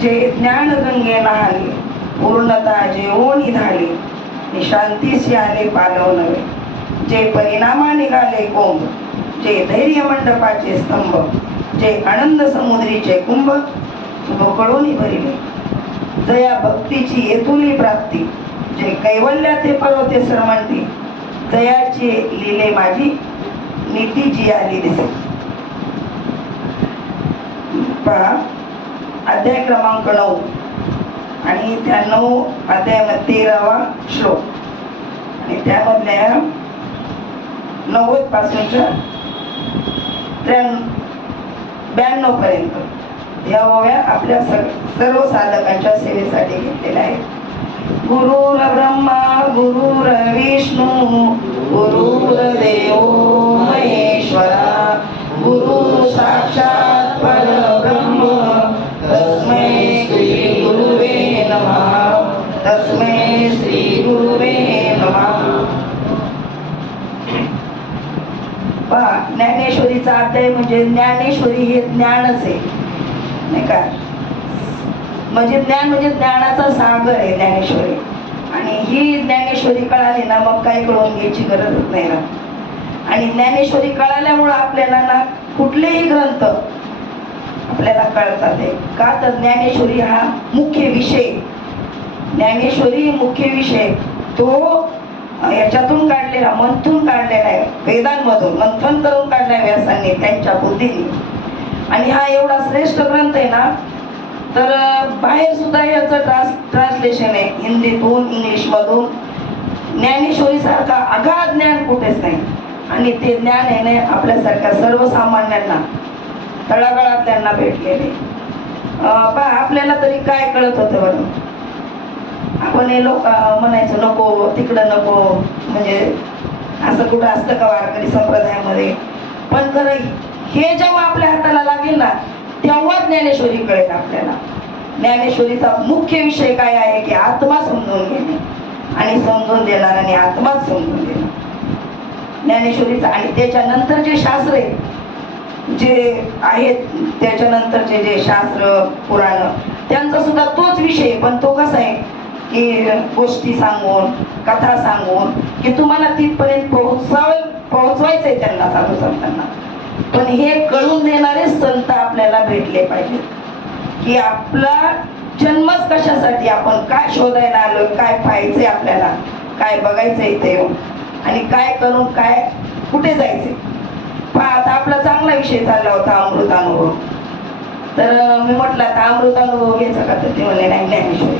जे ज्ञान गंगे नहाले पूर्णता जे ओणी झाले निशांतीशी आले पालव नवे जे परिणामा निघाले कोंब जे धैर्य मंडपाचे स्तंभ जे आनंद समुद्रीचे कुंभ बोकडोनी भरिले. जया भक्तीची येतुली प्राप्ती जे कैवल्याचे पर्वते श्रमंती दयाचे लिले माझी नीतीची आली दिसे. पहा अध्याय क्रमांक नऊ आणि त्या नऊ अध्याय तेरावा श्लोक. आणि त्यामधल्या नव्वद पासूनच्या ब्याण्णव पर्यंत या ओव्या आपल्या स- सर्व साधकांच्या सेवेसाठी घेतलेल्या आहेत. गुरुर ब्रह्मा गुरुर विष्णू म्हणजे ज्ञानेश्वरी हे ज्ञानच आहे. नाही का? म्हणजे ज्ञान म्हणजे ज्ञानाचा सागर आहे ज्ञानेश्वरी. आणि ही ज्ञानेश्वरी कळाली ना मग काही कळून घ्यायची गरजच नाही ना आणि ज्ञानेश्वरी कळाल्यामुळं आपल्याला ना कुठलेही ग्रंथ आपल्याला कळतात आहे का तर ज्ञानेश्वरी हा मुख्य विषय. ज्ञानेश्वरी मुख्य विषय. तो याच्यातून काय काढलेला मंथून काढलेला आहे वेदांमधून मंथन करून काढलाय व्यासांनी त्यांच्या बुद्धीने. आणि हा एवढा श्रेष्ठ ग्रंथ आहे ना तर बाहेर सुद्धा याचं ट्रान्स ट्रान्सलेशन आहे. हिंदीतून इंग्लिशमधून. ज्ञानेश्वरीसारखा अगाध ज्ञान कुठेच नाही. आणि ते ज्ञान आहे आपल्यासारख्या सर्वसामान्यांना तळागाळातल्यांना भेटलेले. अं, पहा आपल्याला तरी काय कळत होतं बरं आपण हे लोक म्हणायचं नको तिकडं नको म्हणजे असं कुठं असतं का वारकरी संप्रदायामध्ये? पण खरं हे जेव्हा आपल्या हाताला लागेल ना तेव्हा ज्ञानेश्वरी कळेल आपल्याला. ज्ञानेश्वरीचा मुख्य विषय काय आहे की आत्मा समजून घेणे. आणि समजून देणार आणि आत्माच समजून देणार ज्ञानेश्वरीचा आणि त्याच्यानंतर जे शास्त्र जे आहेत त्याच्यानंतरचे जे शास्त्र पुराण त्यांचा सुद्धा तोच विषय पण तो कसा आहे? की गोष्टी सांगून कथा सांगून की तुम्हाला तिथपर्यंत पोहोचवाय पोहोचवायचंय त्यांना साधू संतांना पण हे कळून देणारे संत आपल्याला भेटले पाहिजेत की आपला जन्मच कशासाठी आपण काय शोधायला आलो काय पाहायचंय आपल्याला काय बघायचंय येऊन आणि काय करून काय कुठे जायचंय. पहा आता आपला चांगला विषय चालला होता अमृतानुभव. तर मी म्हटलं आता अमृतानुभव घ्यायचा का? तर ते म्हणले नाही ज्ञानेश्वरी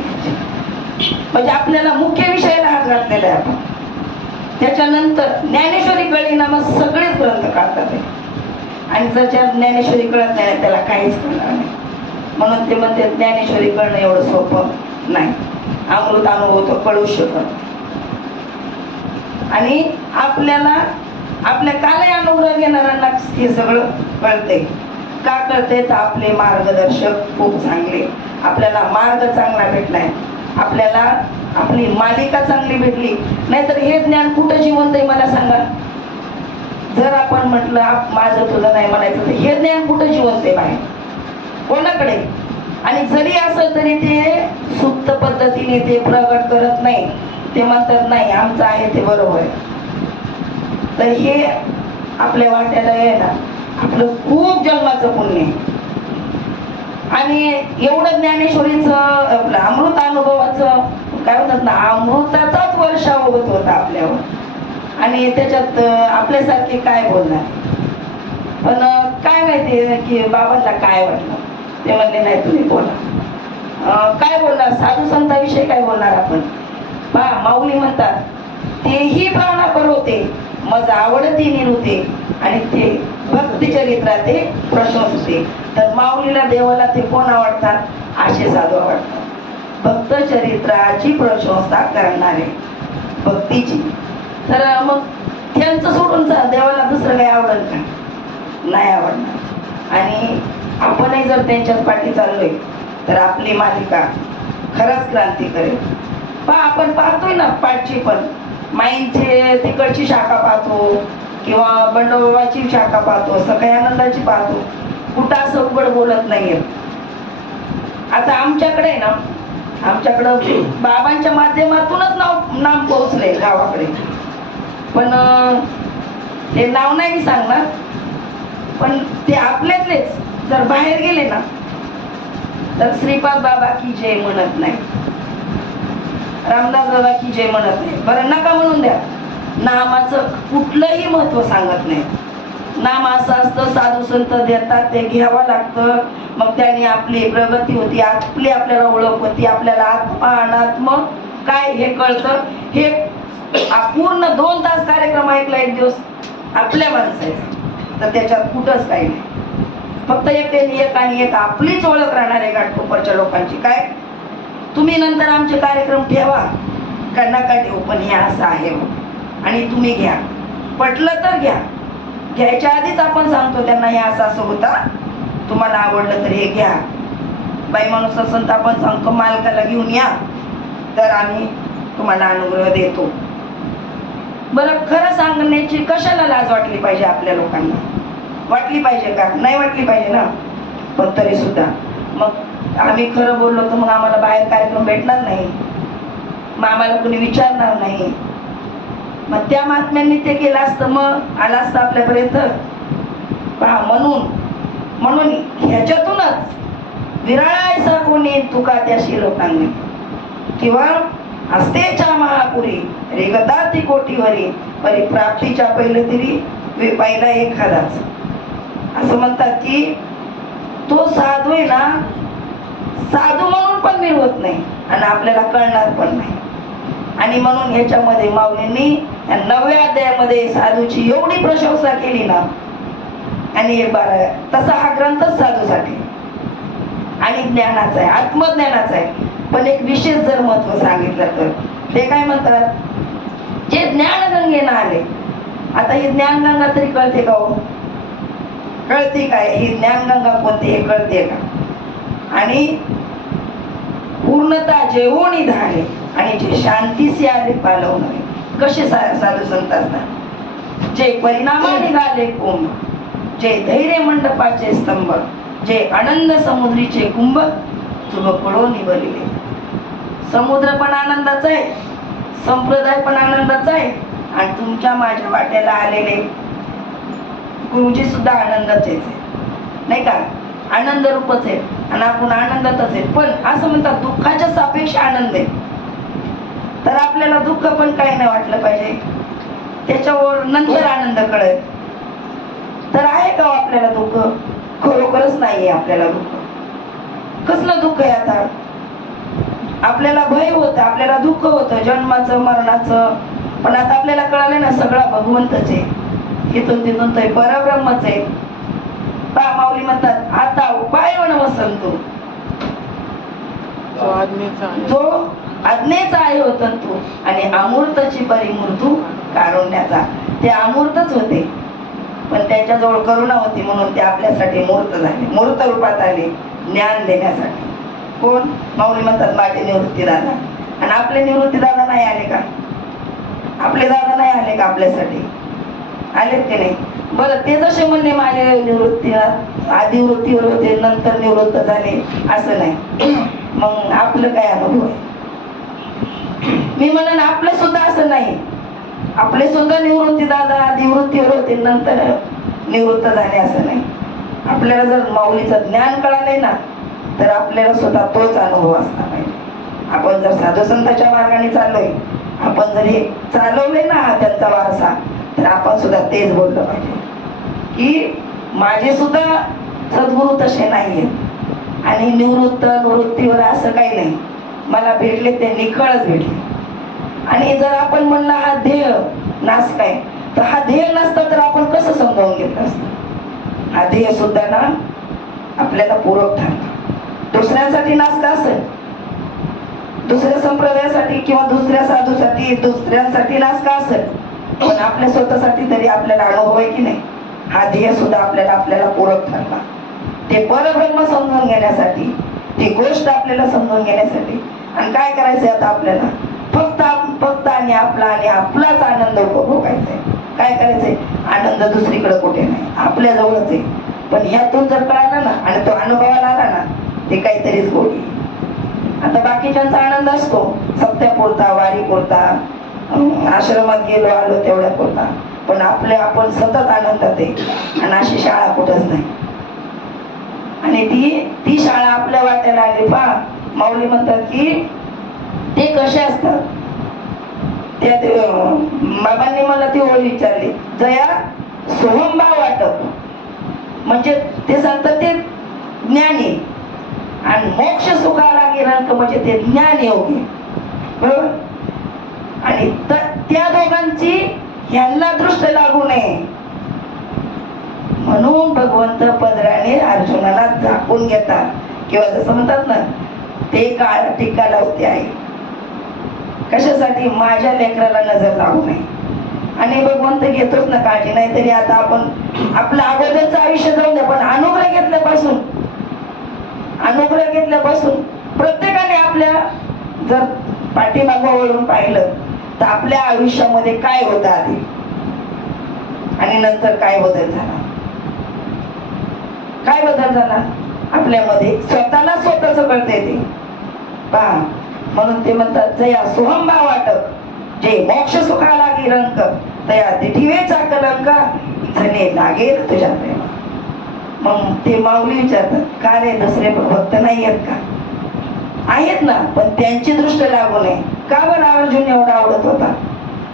म्हणजे आपल्याला मुख्य विषयाला हात घातलेला आहे आपण. त्याच्यानंतर ज्ञानेश्वरी कळली ना मग सगळेच ग्रंथ काढतात आणि जर ज्या ज्ञानेश्वरी कळत नाही त्याला काहीच कळणार नाही. म्हणून ते म्हणते ज्ञानेश्वरी कळणं एवढं सोपं नाही. अमृत अनुभव तो कळू शकत आणि आपल्याला आपल्या कालय अनुग्रह घेणाऱ्यांना हे सगळं कळते का कळते तर आपले मार्गदर्शक खूप चांगले. आपल्याला मार्ग चांगला भेटलाय. आपल्याला आपली मालिका चांगली भेटली. नाहीतर हे ज्ञान कुठं जिवंत आहे मला सांगा? जर आपण म्हटलं आप- माझं तुझं नाही म्हणायचं तर हे ज्ञान कुठं जिवंत आहे बाहेर? कोणाकडे? आणि जरी असं तरी ते सुप्त पद्धतीने ते प्रगट करत नाही ते म्हणतात नाही आमचं आहे ते बरोबर. आहे तर हे आपल्या वाट्याला आहे ना आपलं खूप जन्माचं पुण्य आहे. आणि एवढं ज्ञानेश्वरीचं आपलं अमृत अनुभवाचं काय म्हणतात ना अमृताचाच वर्षा होत होता आपल्यावर. आणि त्याच्यात आपल्यासारखे काय बोलणार? पण काय माहिती की बाबांना काय वाटलं? ते म्हणले नाही तुम्ही बोला. काय बोलणार? साधू संताविषयी काय बोलणार आपण? पहा माऊली म्हणतात तेही भावना होते मज आवडती निरुते आणि ते भक्ती ते प्रशंसते. तर माऊलीला देवाला ते कोण आवडतात? असे साधू आवडतात. भक्तचरित्राची प्रशंसा करणारे. भक्तीची. तर मग त्यांचं सोडून जा देवाला दुसरं काही आवडेल का नाही आवडणार. आणि आपणही जर त्यांच्याच पाठी चाललोय तर आपली मालिका खरंच क्रांती करेल पहा आपण पाहतोय ना पाठची पण. माईंचे तिकडची शाखा पाहतो किंवा बंडोबाची शाखा पाहतो सगळ्या आनंदाची पाहतो. कुठं असं उघड बोलत नाहीये. आता आमच्याकडे ना आमच्याकडं बाबांच्या माध्यमातूनच नाव नाम पोहोचले गावाकडे. पण ते नाव नाही सांगणार पण ते आपल्यातलेच जर बाहेर गेले ना तर श्रीपाद बाबा की जय म्हणत नाही रामदास दादा की जय म्हणत नाही. बरं नका म्हणून द्या. नामाचं कुठलंही महत्त्व सांगत नाही. नाम असं असतं साधू संत देतात ते घ्यावं लागतं. मग त्याने आपली प्रगती होती आपली आपल्याला ओळख होती आपल्याला आत्मा अनात्म काय हे कळतं? हे पूर्ण दोन तास कार्यक्रम ऐकला एक दिवस आपल्या माणसाचा. तर त्याच्यात कुठंच काही नाही. फक्त एक ते एक आणि एक आपलीच ओळख राहणार आहे घाटकोपरच्या लोकांची. काय? तुम्ही नंतर आमचे कार्यक्रम ठेवा. का नका ठेवू पण हे असं आहे हो. आणि तुम्ही घ्या. पटलं तर घ्या. घ्यायच्या आधीच आपण सांगतो त्यांना हे असं असं होता. तुम्हाला आवडलं तर हे घ्या. बाई माणूस असेल तर आपण सांगतो मालकाला घेऊन या. तर आम्ही तुम्हाला अनुग्रह देतो. बरं खरं सांगण्याची कशाला लाज वाटली पाहिजे आपल्या लोकांना? वाटली पाहिजे का? नाही वाटली पाहिजे ना? पण तरी सुद्धा मग आम्ही खरं बोललो तर मग आम्हाला बाहेर कार्यक्रम भेटणार नाही. मग आम्हाला कुणी विचारणार नाही. मग त्या महात्म्यांनी ते केलं असतं मग आला असतं आपल्यापर्यंत. पहा म्हणून म्हणून ह्याच्यातूनच विराळायचा कोणी तुका त्याशी लोकांनी. किंवा हस्तेच्या महापुरी रेगदा ती कोटीवरी परी प्राप्तीच्या पहिलं तरी वे- पहिला एखादाच. असं म्हणतात की तो साधू आहे ना साधू म्हणून पण मी होत नाही. आणि आपल्याला कळणार पण नाही. आणि म्हणून ह्याच्यामध्ये माऊलींनी नवव्या अध्यायामध्ये साधूची एवढी प्रशंसा केली ना आणि हे बारा तसा हा ग्रंथच साधूसाठी. आणि ज्ञानाचा आहे आत्मज्ञानाचा आहे. पण एक विशेष जर महत्त्व सांगितलं तर ते काय म्हणतात? जे ज्ञानगंगेनं आले आता ही ज्ञानगंगा तरी कळते का हो? कळते काय? ही ज्ञानगंगा कोणती हे कळते का? आणि पूर्णता जेवोनी धाले आणि जे शांतीशी आले पालवणारे कसे सा- साधू संत असतात जे परिणामा निघाले कुंभ जे धैर्य मंडपाचे स्तंभ जे आनंद समुद्रीचे कुंभ तुबकळो निवलिले समुद्र पण आनंदाचा आहे संप्रदाय पण आनंदाचा आहे आणि तुमच्या माझ्या वाट्याला आलेले गुरुजी सुद्धा आनंदाचेच आहे नाही का? आनंद रूपच आहे. आणि आपण आनंदातच आहे. पण असं म्हणतात दुःखाच्या सापेक्ष आनंद आहे. तर आपल्याला दुःख पण काही नाही वाटलं पाहिजे. त्याच्यावर नंतर आनंद कळेल. तर आहे का हो आपल्याला दुःख? खरोखरच नाहीये आपल्याला दुःख. कसलं दुःख आहे आता? आपल्याला भय होत आपल्याला दुःख होतं जन्माचं मरणाचं. पण आता आपल्याला कळालं ना सगळं भगवंतच आहे. इथून तिथून ते परब्रह्मच आहे. पहा माऊली म्हणतात आता उपाय वसंतो तो. आज्ञेचा आहे. जो आज्ञेचा आहे होता तू. आणि अमूर्तची परिमूर्तू कारुण्याचा. ते अमूर्तच होते. पण त्याच्याजवळ करुणा होती म्हणून ते आपल्यासाठी मूर्त झाले. मूर्त रूपात आले ज्ञान देण्यासाठी. कोण? माऊली म्हणतात माझे निवृत्ती दादा. आणि आपले निवृत्ती दादा नाही आले का? आपले दादा नाही आले का आपल्यासाठी? आलेत की नाही? बरं ते जसे म्हणले माझे निवृत्तीला आधी वृत्तीवर होते नंतर निवृत्त झाले असं नाही. मग आपलं काय अनुभव आहे मी म्हणून आपलं सुद्धा असं नाही. आपले सुद्धा निवृत्ती दादा आधी वृत्तीवर होते नंतर निवृत्त झाले असं नाही. आपल्याला जर माऊलीचं ज्ञान कळालंय ना तर आपल्याला स्वतः तोच अनुभव असला पाहिजे. आपण जर साधू संतांच्या मार्गाने चाललोय आपण जर हे ना त्यांचा वारसा तर आपण सुद्धा तेच बोललं पाहिजे की माझे सुद्धा सद्गुरू तसे नाहीयेत. आणि निवृत्त निवृत्तीवर असं काही नाही. मला भेटले ते कळच भेटले. आणि जर आपण म्हणलं हा ध्येय नास काय तर हा ध्येय नसता तर आपण कसं समजावून घेतलं असतं? हा ध्येय सुद्धा ना आपल्याला पूरक ठरतो. दुसऱ्यांसाठी नाचता असेल दुसऱ्या संप्रदायासाठी किंवा दुसऱ्या साधूसाठी दुसऱ्यांसाठी नाचका असेल पण आपल्या स्वतःसाठी तरी आपल्याला अनुभव आहे की नाही? हा ध्येय सुद्धा आपल्याला आपल्याला पूरक ठरला. ते परब्रह्म समजून घेण्यासाठी ती गोष्ट आपल्याला समजून घेण्यासाठी आणि काय करायचंय आता आपल्याला? फक्त फक्त आणि आपला आणि आपलाच आनंद उपभोगायचा आहे काय करायचंय? आनंद दुसरीकडे कुठे नाही. आपल्या जवळच आहे. पण ह्यातून जर कळाला ना आणि तो अनुभवाला आला ना ते काहीतरीच गोडी. आता बाकीच्यांचा आनंद असतो. सप्त्यापुरता वारी पुरता आश्रमात गेलो आलो तेवढ्या पुरता. पण आपले आपण सतत आनंदात आहे. आणि अशी शाळा कुठंच नाही. आणि ती ती शाळा आपल्या वाट्याला आली पा माऊली म्हणतात की ते कसे असतात? त्या ते, बाबांनी मला ती ओळी विचारली. जया सोहमभाव वाटप. म्हणजे ते सांगतात ते ज्ञानी. आणि मोक्ष सुखाला गेलं म्हणजे ते ज्ञान योगी बरोबर? आणि त्या दोघांची ह्यांना दृष्ट लागू नये. म्हणून भगवंत पदराने अर्जुनाला झाकून घेतात. किंवा जसं म्हणतात ना ते काळ टीका लावते आहे कशासाठी? माझ्या लेकराला नजर लागू नये. आणि भगवंत घेतोच ना काळजी नाही तरी आता आपण आपलं अगोदरच आयुष्य जाऊन द्या पण अनुग्रह घेतल्यापासून अनुग्रह घेतल्यापासून प्रत्येकाने आपल्या जर पाठीमागं वळून पाहिलं तर आपल्या आयुष्यामध्ये काय होतं आधी? आणि नंतर काय बदल झाला? काय बदल झाला? आपल्यामध्ये स्वतःला स्वतःच कळते ते पहा म्हणून ते म्हणतात जया सोहंबा वाटप जे मोक्ष सुखाला रंग तया दिठीवेचा कलंक झने लागेल तुझ्या प्रेमा मग ते माऊली विचारतात का रे दुसरे भक्त नाही आहेत का? आहेत ना पण त्यांची दृष्ट लागू नये. का बरं अर्जुन एवढा आवडत होता?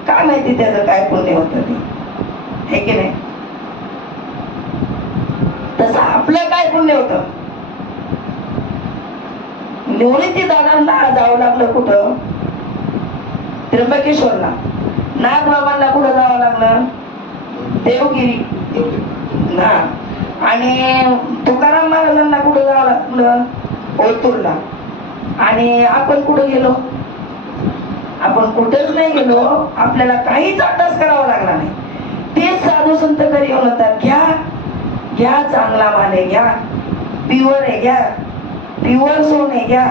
काय माहिती त्याचं काय पुण्य होतं ते? हे की नाही? तसं आपलं काय पुण्य होतं? निवृत्ती दादांना जावं लागलं कुठं? त्र्यंबकेश्वरला. नागबाबांना कुठं जावं लागलं? देवगिरी. हा. आणि तुकाराम महाराजांना कुठं जावं लागलं? ओतूरला आणि आपण कुठं गेलो? आपण कुठेच नाही गेलो आपल्याला काहीच अभ्यास करावा लागला नाही. तेच साधू संत घरी येऊन होतात घ्या घ्या चांगला माल आहे घ्या. प्युअर आहे घ्या. प्युअर सोने घ्या.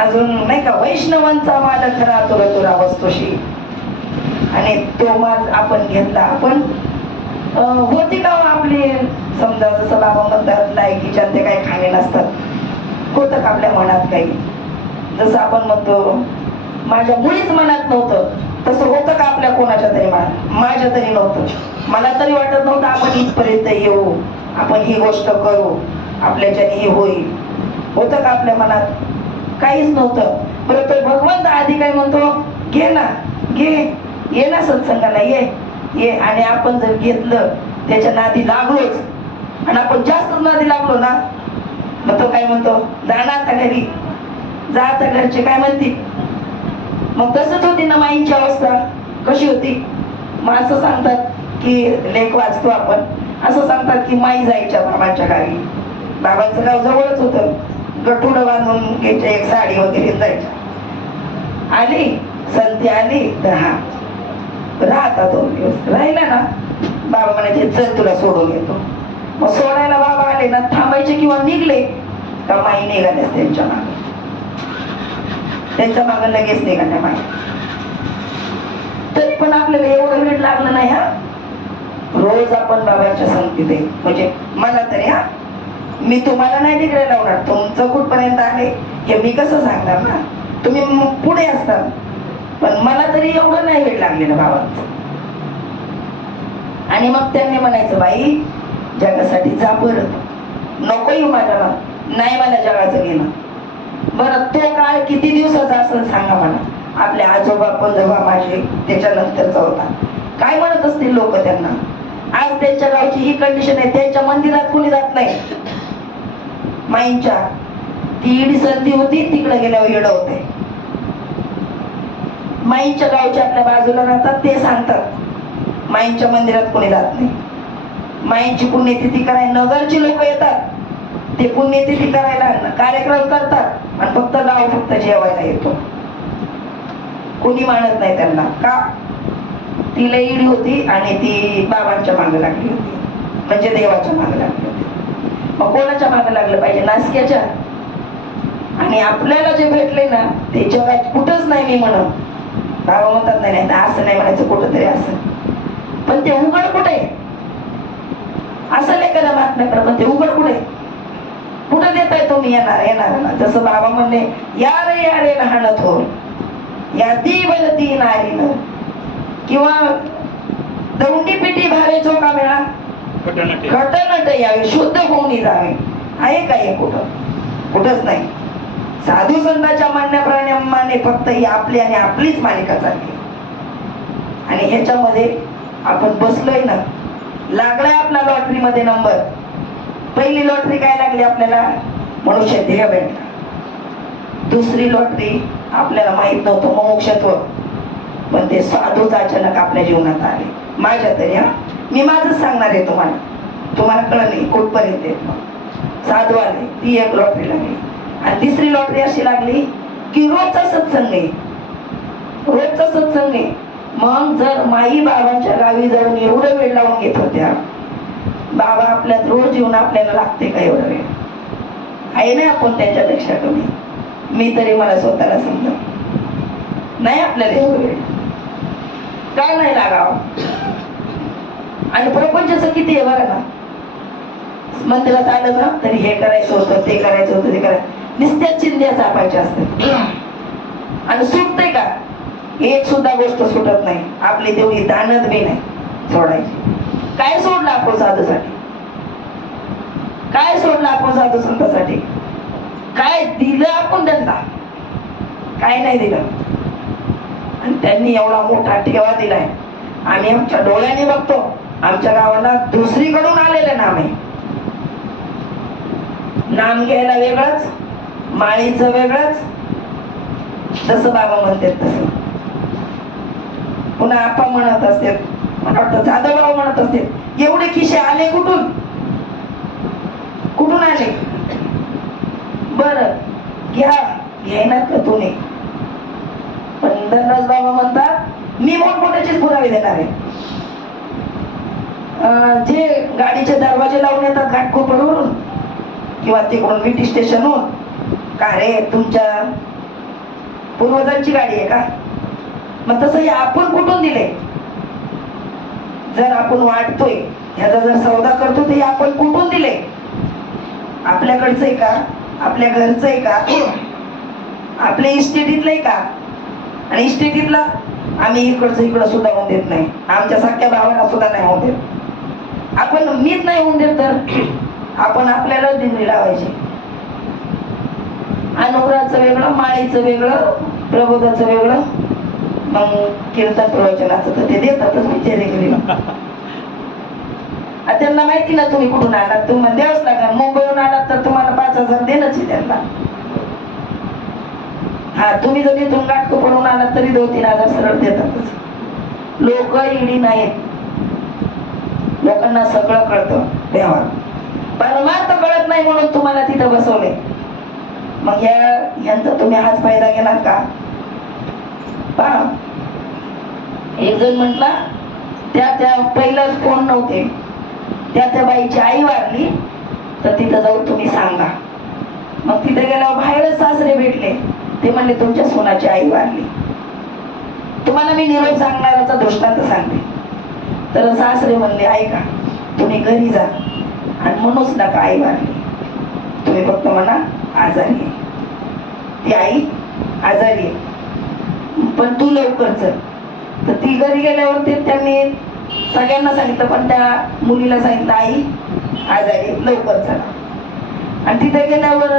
अजून नाही का वैष्णवांचा माल खरा तुरा तुरा वस्तूशी. आणि तो माल आपण घेतला. आपण होती का आपले आपली? समजा जसं बाबा म्हणतात लायकीच्या ते काही खाणे नसतात. होतं का आपल्या मनात काही? जसं आपण म्हणतो माझ्या मुळीच मनात नव्हतं. तसं होतं का आपल्या कोणाच्या तरी मनात? माझ्या तरी नव्हतं. मला तरी वाटत नव्हतं आपण इथपर्यंत येऊ. आपण ही गोष्ट करू. आपल्याच्याने हे होईल. होतं का आपल्या मनात? काहीच नव्हतं. बरं तर भगवंत आधी काय म्हणतो? घे ना घे. ये ना सत्संगाला ये. ये. आणि आपण जर घेतलं त्याच्या नादी लागलोच. आणि आपण जास्त नादी लागलो ना मग तो काय म्हणतो? जाणार घरी? जा आता घरचे काय म्हणतील? मग तसंच होती ना माईंची अवस्था. कशी होती? मग असं सांगतात की लेख वाचतो आपण. असं सांगतात की माई जायच्या बाबांच्या गावी बाबांचं गाव जवळच होतं. गठुडं बांधून घ्यायच्या एक साडी वगैरे जायच्या. आली संती आली तर हा राहता दोन दिवस. राहिला ना बाबा म्हणायचे चल तुला सोडून येतो. मग सोडायला बाबा आले ना थांबायचे किंवा निघले का माई निघाल्यास त्यांच्या मागे. त्यांच्या मागे लगेच निघाल्या माई तरी पण आपल्याला एवढं वेळ लागलं नाही हा? रोज आपण बाबाच्या संगतीत आहे. म्हणजे मला तरी हा? मी तुम्हाला नाही डिग्री लावणार. तुमचं कुठपर्यंत आहे हे मी कसं सांगणार ना? तुम्ही पुढे असतात. पण मला तरी एवढं नाही वेळ लागलेलं बाबांचं. आणि मग त्यांनी म्हणायचं बाई जगासाठी जा बरं नको येऊ माझ्या नाही मला जगाचं गेलं बरं तो काळ किती दिवसाचा असेल सांगा मला. आपल्या आजोबा पंजोबा माझे त्याच्यानंतरचा होता. काय म्हणत असतील लोक त्यांना? आज त्यांच्या गावची ही कंडिशन आहे त्यांच्या मंदिरात कुणी जात नाही. माईंच्या. ती इडी संधी होती तिकडे गेल्यावर येड होते. माईंच्या गावच्या आपल्या बाजूला राहतात ते सांगतात. माईंच्या मंदिरात कोणी जात नाही. माईंची पुण्यतिथी करायला नगरची लोक येतात. ते पुण्यतिथी करायला कार्यक्रम करतात आणि फक्त गाव फक्त जेवायला येतो. कोणी मानत नाही त्यांना. का? ती लईडी होती आणि ती बाबांच्या मागे लागली होती. म्हणजे देवाच्या मागे लागली होती. मग कोणाच्या मागे लागलं पाहिजे? नासक्याच्या. आणि आपल्याला जे भेटले ना ते जगात कुठंच नाही मी म्हणत. बाबा म्हणतात नाही नाही असं नाही म्हणायचं कुठं तरी असं. पण ते उघड कुठे? असं नाही करा नाही पण ते उघड कुठे? येताय तुम्ही येणार येणार ना जसं बाबा म्हणले या रे या रे लहान थोर. या ती बलती नारीनं. किंवा दौंडी पिटी भावे चोका मेळा. खटानाटे. घटनट यावे शुद्ध होऊन जावे. आहे का हे कुठं? कुठंच नाही. साधू संतांच्या म्हणण्याप्रमाणे फक्त ही आपली आणि आपलीच मालिका चालली. आणि ह्याच्यामध्ये आपण बसलोय ना. लागलाय आपला लॉटरी मध्ये नंबर. पहिली लॉटरी काय लागली आपल्याला? मनुष्य देह भेटला दुसरी लॉटरी आपल्याला माहीत नव्हतं मोक्षत्व पण ते साधूच अचानक आपल्या जीवनात आले. माझ्या तरी हा. मी माझंच सांगणार आहे तुम्हाला. तुम्हाला कळलं नाही कुठपर्यंत येत मग. साधू आले ती एक लॉटरी लागली. आणि तिसरी लॉटरी अशी लागली की रोजचा सत्संग आहे. रोजचा सत्संग आहे. मग जर माई बाबांच्या गावी जाऊन एवढं वेळ लावून घेत होत्या बाबा आपल्यात रोज येऊन आपल्याला लागते का एवढं वेळ? आहे ना आपण त्यांच्यापेक्षा कमी. मी तरी मला स्वतःला समजा नाही आपल्याला एवढं वेळ का नाही लागाव? आणि प्रपंचाचं किती आहे बघा ना मंदिरात आलं ना तरी हे करायचं होतं ते करायचं होतं ते करायचं. निस्त्या चिंध्या चापायच्या असतात. आणि सुटतंय का? एक सुद्धा गोष्ट सुटत नाही. आपली तेवढी दानत बी नाही. सोडायची. काय सोडलं आपण साधूसाठी? काय सोडलं आपण साधू संतासाठी? काय दिलं आपण त्यांना? काय नाही दिलं. आणि त्यांनी एवढा मोठा ठेवा दिलाय. आम्ही आमच्या डोळ्याने बघतो. आमच्या गावाला दुसरीकडून आलेलं नाम. आहे नाम घ्यायला वेगळंच माळीचं वेगळंच. जसं बाबा म्हणतात तसं. पुन्हा आपा म्हणत असते मला वाटतं जाधवराव म्हणत असते एवढे खिशे आले कुठून? कुठून आले. बर घ्या घ्यायला का तुम्ही पण धनराज बाबा म्हणतात मी मोठमोठ्याचेच पुरावे देणार आहे. जे गाडीचे दरवाजे लावून येतात घाटकोपरवरून किंवा तिकडून विटी स्टेशनहून का रे तुमच्या पूर्वजांची गाडी आहे का? मग तसं हे आपण कुठून दिले? जर आपण वाटतोय ह्याचा जर सौदा करतो ते आपण कुठून दिले? आपल्याकडचं आहे का? आपल्या घरचं आहे का? आपल्या इस्टेटीतलं आहे का? आणि इस्टेटीतला आम्ही इकडचं इकडं सुद्धा होऊन देत नाही. आमच्या सारख्या भावाला सुद्धा नाही होऊन देत. आपण मीच नाही होऊन देत तर? आपण आपल्याला दिंडी लावायची. अनुग्रहाचं वेगळं माळीचं वेगळं प्रबोधाचं वेगळं मग कीर्तन प्रवचनाचं तर ते देतातच बिचारे घरी आता त्यांना माहिती ना तुम्ही कुठून आलात? तुम्हाला द्यावंच लागणार. मुंबईहून आलात तर तुम्हाला पाच हजार देणंच आहे त्यांना. हा तुम्ही जर इथून नाटकं पडून आलात तरी दोन तीन हजार सरळ देतातच. लोक इडी नाहीत. लोकांना सगळं कळतं देवा. परमार्थ कळत नाही म्हणून तुम्हाला तिथं बसवले मग या यांचा तुम्ही हाच फायदा घेणार का? पहा. एक जण म्हटला त्या त्या पहिलं कोण नव्हते? त्या त्या बाईची आई वारली तर तिथं जाऊन तुम्ही सांगा. मग तिथे गेल्यावर बाहेरच सासरे भेटले. ते म्हणले तुमच्या सोनाची आई वारली. तुम्हाला मी निरोप सांगणाराचा दृष्टांत सांगते. तर सासरे म्हणले ऐका तुम्ही घरी जा आणि म्हणूच नका आई वारली. तुम्ही फक्त म्हणा आजारी आहे. ती आई आजारी आहे. पण तू लवकर चल. तर ती घरी गेल्यावर ते त्यांनी सगळ्यांना सांगितलं पण त्या मुलीला सांगितलं आई आजारी लवकर चला. आणि तिथे गेल्यावर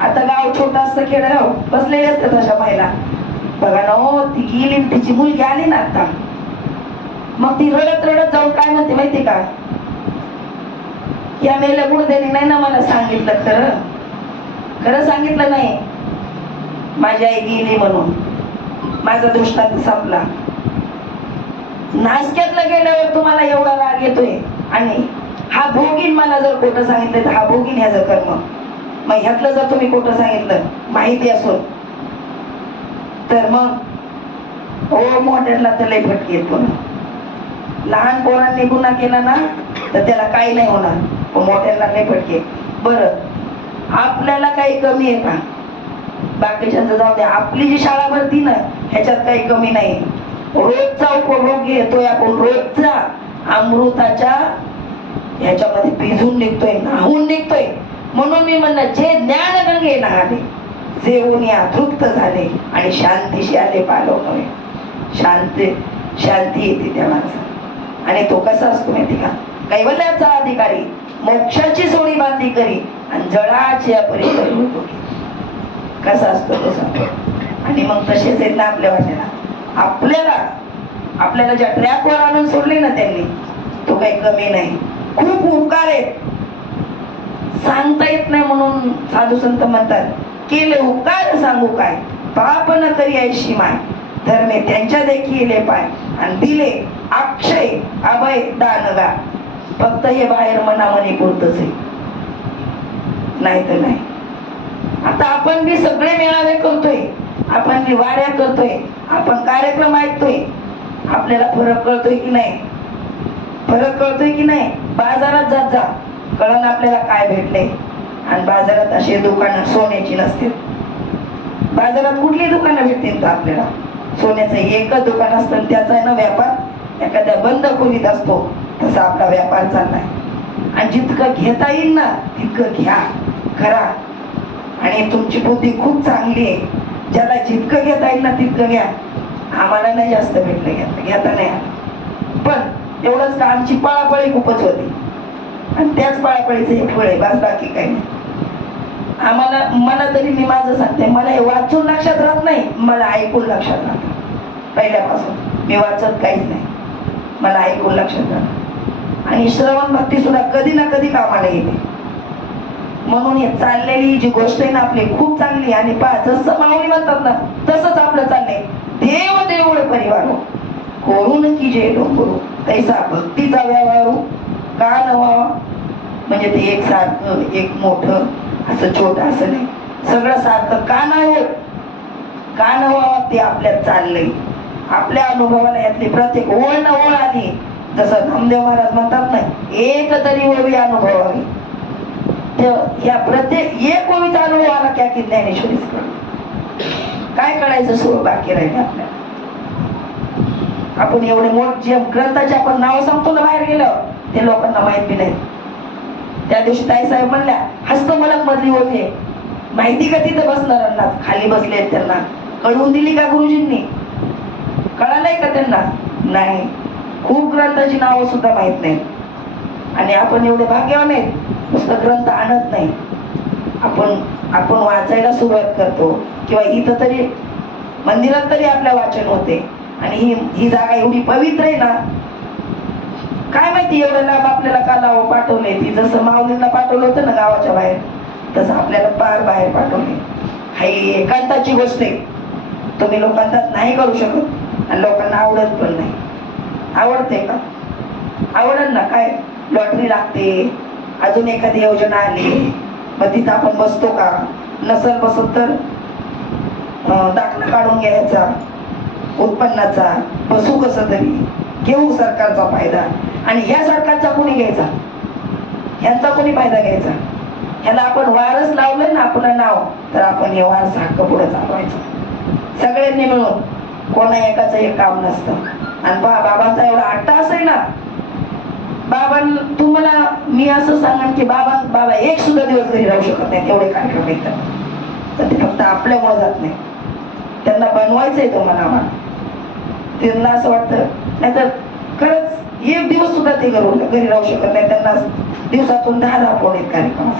आता गाव छोटं असतं खेडेगाव बसलेले असतात अशा महिला बघा ना हो ती गेली तिची मुलगी आली ना आता. मग ती रडत रडत जाऊन काय म्हणते माहिती का? या मेल्या गुडद्याने नाही ना मला सांगितलं खरं? खरं सांगितलं नाही. माझी आई गेली म्हणून. माझा दृष्टांत संपला. नाशक्यातलं गेल्यावर तुम्हाला एवढा राग येतोय. आणि हा भोगीन मला जर खोटं सांगितलं तर हा भोगीन ह्याचं कर्म. मग ह्यातलं जर तुम्ही खोटं सांगितलं माहिती असून तर मग हो, ओ मॉडेलला तर लय फटके पुन्हा लहान पोरांनी गुन्हा केला ना तर त्याला काही नाही होणार. पण मोठ्यांना लय फटके. बरं आपल्याला काही कमी आहे का? बाकीच्या जाऊ द्या आपली जी शाळा भरती ना ह्याच्यात काही कमी नाही. रोजचा उपभोग घेतोय आपण. रोजचा अमृताच्या याच्यामध्ये भिजून निघतोय नाहून निघतोय. म्हणून मी स्वामी म्हणणं जे ज्ञान गंगे नाहले जे या तृप्त झाले आणि शांतीशी आले पालो शांती शांती येते त्या माणसाला आणि तो कसा असतो माहिती का? कैवल्याचा अधिकारी मोक्षाची सोडी बांधी करी आणि जळाची अपरिकरी होतो कसा असतो तसा आणि मग तसेच येत ना आपल्या वाटेला आपल्याला आपल्याला ज्या ट्रॅकवर आणून सोडले ना त्यांनी तो काही कमी नाही. खूप उपकार आहेत. सांगता येत नाही म्हणून साधू संत म्हणतात केले उपकार सांगू काय? पाप न करी ऐशी माय. धर्मे त्यांच्या देखील पाय आणि दिले अक्षय अभय दानगा. फक्त हे बाहेर मनामनी पुरतच आहे. नाही तर नाही. आता आपण बी सगळे मेळावे करतोय. आपण निवाड्या वाऱ्या करतोय आपण कार्यक्रम ऐकतोय आपल्याला फरक कळतोय की नाही? फरक कळतोय की नाही? बाजारात जात जा. कळण आपल्याला काय भेटले? आणि बाजारात असे दुकानं सोन्याची नसतील. बाजारात कुठली दुकानं भेटतील तर आपल्याला? सोन्याचं एकच दुकान असतं आणि त्याचा आहे ना व्यापार. एखाद्या बंद खोलीत असतो तसा आपला व्यापार चाललाय. आणि जितकं घेता येईल ना तितकं घ्या करा. आणि तुमची बुद्धी खूप चांगली आहे. ज्याला जितकं घेता येईल ना तितकं घ्या. आम्हाला नाही जास्त भेटलं घेतलं घेता. नाही पण एवढंच का आमची पळापळी खूपच होती. आणि त्याच पळापळीचं हे फळ आहे बस बाकी काही नाही. आम्हाला मला तरी मी माझं सांगते मला हे वाचून लक्षात राहत नाही मला ऐकून लक्षात राहत पहिल्यापासून मी वाचत काहीच नाही. मला ऐकून लक्षात राहत आणि श्रवण भक्ती सुद्धा कधी ना कधी कामाला येते. म्हणून हे चाललेली जी गोष्ट आहे ना आपली खूप चांगली आणि पहा जसं माऊली म्हणतात ना तसंच आपलं चाललंय. देव देऊळ परिवार हो. करून की जे डोंगरू तैसा भक्तीचा व्यवहार हो. का नवा? म्हणजे ते एक सारखं एक मोठं असं छोट असं नाही. सगळं सारखं का नाही होत? का नवा? ते आपल्यात चाललंय. आपल्या अनुभवाला यातली प्रत्येक ओळ ना ओळ आली. जसं नामदेव महाराज म्हणतात ना एक तरी ओळी अनुभवावी. या प्रत्येक एक कविता अनुभव आला त्या की ज्ञानेश्वरीच काय कळायचं सुरू बाकी राहिले आपल्याला? आपण एवढे मोठ जे ग्रंथाचे आपण नाव सांगतो ना बाहेर गेलं ते लोकांना माहीत बी नाही त्या दिवशी ताई साहेब म्हणल्या हस्तमलक मधली होते. माहिती का तिथं बसणाऱ्यांना? खाली बसले त्यांना. कळवून दिली का गुरुजींनी? कळालंय का त्यांना? नाही. खूप ग्रंथाची नावं सुद्धा माहीत नाहीत. आणि आपण एवढे भाग्यवान आहेत. नुसतं ग्रंथ आणत नाही. आपण आपण वाचायला सुरुवात करतो. किंवा इथं तरी मंदिरात तरी आपल्या वाचन होते. आणि ही ही जागा एवढी पवित्र आहे ना काय माहिती एवढं लाभ आपल्याला का लाव पाठवले ती जसं माऊलींना पाठवलं होतं ना गावाच्या बाहेर तसं आपल्याला पार बाहेर पाठवले हाई एकांताची गोष्ट आहे. तुम्ही लोकांतात नाही करू शकत. आणि लोकांना आवडत पण नाही. आवडते का? आवडत ना काय? लॉटरी लागते. अजून एखादी योजना आली मग तिथं आपण बसतो का? नसल बसत तर दाखला काढून घ्यायचा उत्पन्नाचा बसू कसं तरी घेऊ सरकारचा फायदा. आणि ह्या सरकारचा कोणी घ्यायचा? ह्यांचा कोणी फायदा घ्यायचा? ह्याला आपण वारस लावलं ना आपलं नाव तर आपण हे वारस हक्क पुढे चालवायचं. सगळ्यांनी मिळून कोणा एकाचं हे काम नसतं. आणि पहा बाबांचा एवढा आट्टा असेल ना बाबा तुम्हाला मी असं सांगेन की बाबा बाबा एक सुद्धा दिवस घरी राहू शकत नाही तेवढे कार्यक्रम येतात तर ते फक्त आपल्यामुळे जात नाही. त्यांना बनवायचंय तुम्हाला आम्हाला. त्यांना असं वाटतं नाहीतर खरंच एक दिवस सुद्धा ते घरून घरी राहू शकत नाही. त्यांना दिवसातून दहा दहा फोन आहेत कार्यक्रम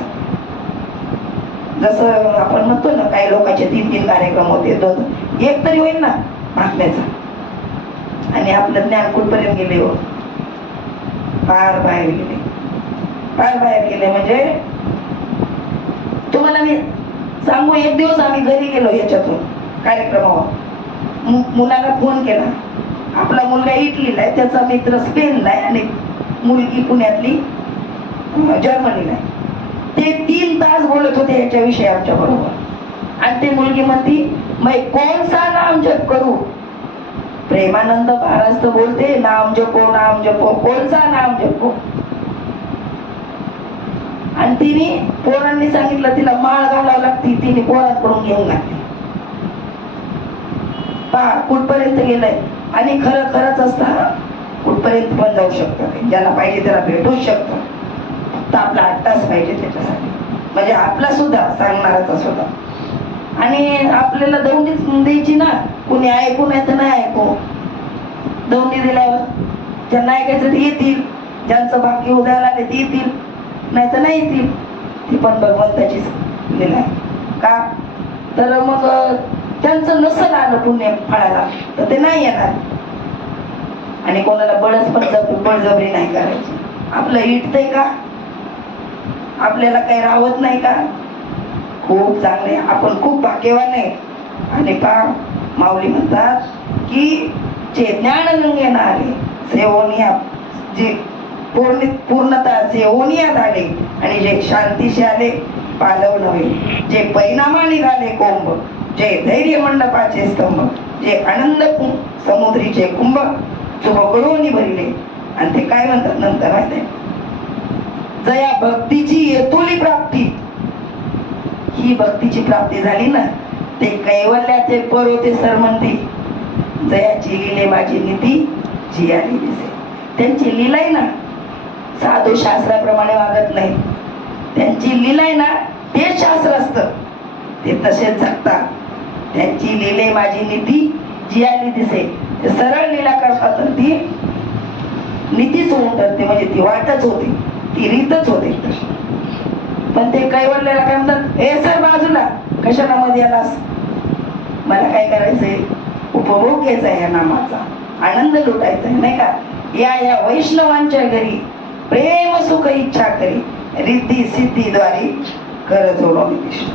जसं आपण म्हणतो ना काही लोकांचे तीन तीन कार्यक्रम होते दोन एक तरी होईल ना महात्म्याचा आणि आपलं ज्ञान कुठपर्यंत गेले हो? पार बाहेर गेले. पार बाहेर गेले म्हणजे तुम्हाला मी सांगू एक दिवस आम्ही घरी गेलो याच्यातून कार्यक्रमावर. मुलाला फोन केला. आपला मुलगा इटलीला आहे त्याचा मित्र स्पेनला आहे आणि मुलगी पुण्यातली जर्मनीला आहे. ते तीन तास बोलत होते याच्याविषयी आमच्या बरोबर आणि ते मुलगी म्हणती मैं कोणसा सा नाम जप करू? प्रेमानंद महाराज तर बोलते नाम जपो नाम जपो. कोणचा नाम जपो? आणि तिने पोरांनी सांगितलं तिला माळ घालावं लागती तिने पोरांकडून घेऊन घातली पहा कुठपर्यंत गेलंय? आणि खरं खरंच असतं कुठपर्यंत पण जाऊ शकतं ज्याला पाहिजे त्याला भेटूच शकतं. फक्त आपला आत्ताच पाहिजे त्याच्यासाठी. म्हणजे आपला सुद्धा सांगणाराचा सुद्धा. आणि आपल्याला दौंडीच द्यायची ना कुणी ऐकू नाही तर नाही ऐकू. दोन्ही दिल्यावर ज्यांना ऐकायचं ते येतील. ज्यांचं बाकी उद्याला लागले ते येतील. नाही तर नाही येतील. ती पण भगवंताचीच लीला आहे. का? तर मग त्यांचं नसल आलं पुण्य फळाला तर ते नाही येणार. आणि कोणाला बळच पण बळजबरी नाही करायची. आपलं इटतंय का? आपल्याला काही राहत नाही का? खूप चांगले. आपण खूप भाग्यवान आहे. आणि पा माऊली म्हणतात की जे ज्ञानगंगेनं आले सेवनिया जे पूर्ण पूर्णता सेवनियात आले आणि जे शांतीशी आले पालव नव्हे जे परिणामाने झाले कोंब जे धैर्य मंडपाचे स्तंभ जे आनंद समुद्रीचे कुंभ चुबकडून भरले. आणि ते काय म्हणतात नंतर माहिती जया भक्तीची येतोली प्राप्ती. ही भक्तीची प्राप्ती झाली ना ते कैवल्याचे परोते सर म्हणते जयाची लिले माझी नीती जिया आली दिसे. त्यांची लिलाय आहे ना साधू शास्त्राप्रमाणे वागत नाही. त्यांची लिलाय आहे ना ते शास्त्र असतं. ते तसेच जगतात. त्यांची लिले माझी नीती जियाली दिसे. ते सरळ लिला करतात तर ती नीतीच होऊन ठरते म्हणजे ती वाटच होते. ती रीतच होते. पण ते कैवल्याला काय म्हणतात हे सर बाजूला. कशाला मध्ये आलास मला काय करायचंय? उपभोग घ्यायचा आहे या नामाचा. आनंद लुटायचा आहे नाही का? या या वैष्णवांच्या घरी प्रेम सुख इच्छा करी रिद्धी सिद्धीद्वारे कर जोडवणे दिसतो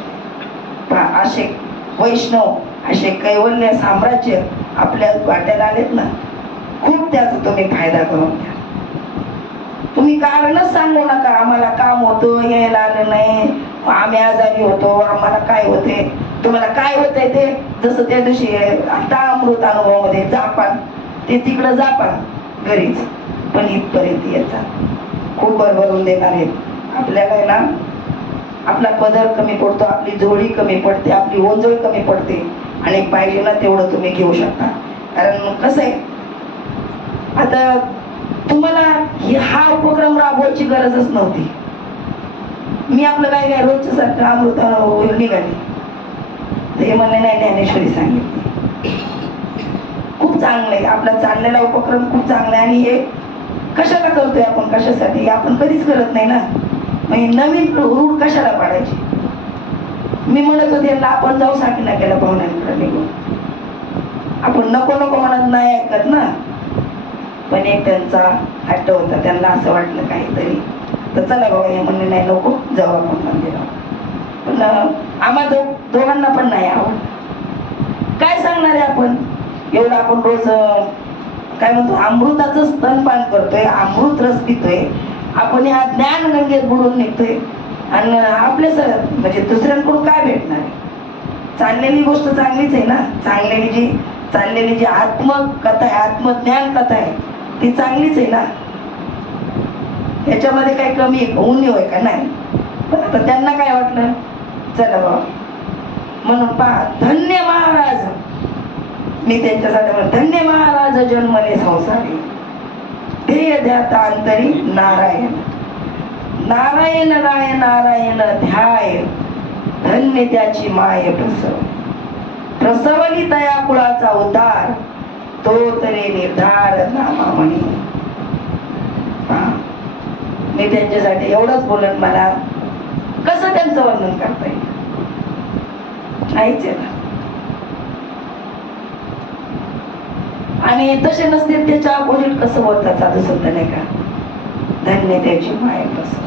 पहा, असे वैष्णव असे कैवल्य साम्राज्य आपल्या वाट्याला आलेत ना? खूप त्याचा तुम्ही फायदा करून घ्या. तुम्ही कारणच सांगू नका आम्हाला काम होतं यायला आलं नाही. आम्ही आजारी होतो आम्हाला काय होते? तुम्हाला काय होतंय ते? जसं त्या दिवशी आता अमृत अनुभवामध्ये जापान ते तिकडं जापान घरीच पण इथपर्यंत येतात. खूप भरभरून देणार आहेत. आपल्याला आहे ना आपला पदर कमी पडतो आपली जोडी कमी पडते आपली ओंजळ कमी पडते आणि पाहिजे ना तेवढं तुम्ही घेऊ शकता. कारण कसं आहे आता तुम्हाला हा उपक्रम राबवायची गरजच नव्हती. मी आपलं काय काय रोजच्या सारखं अमृत निघाली. तर हे म्हणले नाही ज्ञानेश्वरी सांगितली. खूप चांगलं आहे. आपला चाललेला उपक्रम खूप चांगला आहे. आणि हे कशाला करतोय आपण? कशासाठी? आपण कधीच करत नाही ना. म्हणजे नवीन रूढ कशाला पाडायची? मी म्हणत होते यांना आपण जाऊ साकीना केला पाहुण्यांकडे निघून. आपण नको नको म्हणत नाही ऐकत ना. पण एक त्यांचा हट्ट होता. त्यांना असं वाटलं काहीतरी. तर चला बाबा हे म्हणणे नाही नको जाऊ आपण मंदिरात पण आम्हा दो दोघांना पण नाही आवड काय सांगणार आहे आपण? एवढं आपण रोज काय म्हणतो अमृताचं स्तनपान करतोय अमृत रस पितोय. आपण ह्या ज्ञान गंगेत बुडून निघतोय. आणि आपले सर म्हणजे दुसऱ्यांकडून काय भेटणार आहे? चाललेली गोष्ट चांगलीच आहे ना? चांगलेली जी चाललेली जी आत्मकथा आहे आत्मज्ञान कथा आहे ती चांगलीच आहे ना? त्याच्यामध्ये काही कमी उणीव आहे का? नाही. बरं आता त्यांना काय वाटलं? चला बाबा. म्हणून पहा धन्य महाराज. मी त्यांच्यासाठी धन्य महाराज जन्मने संसारी. ध्येय ध्याता अंतरी नारायण. नारायण राय नारायण ध्याय. धन्य त्याची माय प्रसव. प्रसवली तया कुळाचा उतार तो तरी निर्धार नामा म्हणे मी त्यांच्यासाठी एवढंच बोलत मला. कसं त्यांचं वर्णन करता येईल? नाहीच आहे ना. आणि तसे नसते त्याच्या अपोजिट कसं बोलतात साधू संत नाही का? धन्य त्याची माय प्रसव.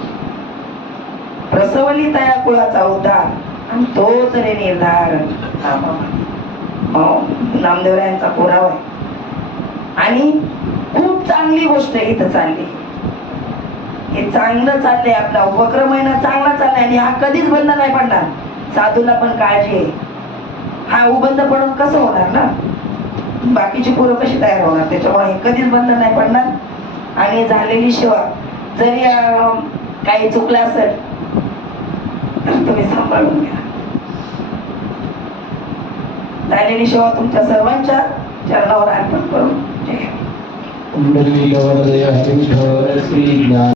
प्रसवली तया कुळाचा उद्धार आणि तो तरी निर्धार. हो, नामदेवरायांचा पुरावा आहे. आणि खूप चांगली गोष्ट इथं चालली. हे चांगलं चाललंय आपला उपक्रम आहे ना चांगला चाललाय. आणि हा कधीच बंद नाही पडणार. साधूला पण काळजी आहे. हा उबंद पडून कसं होणार ना? बाकीची पोरं कशी तयार होणार? त्याच्यामुळे हे कधीच बंद नाही पडणार. आणि झालेली सेवा जरी काही चुकलं असेल तर तुम्ही सांभाळून घ्या. झालेली सेवा तुमच्या सर्वांच्या चरणावर अर्पण करून. जय श्री ज्ञान.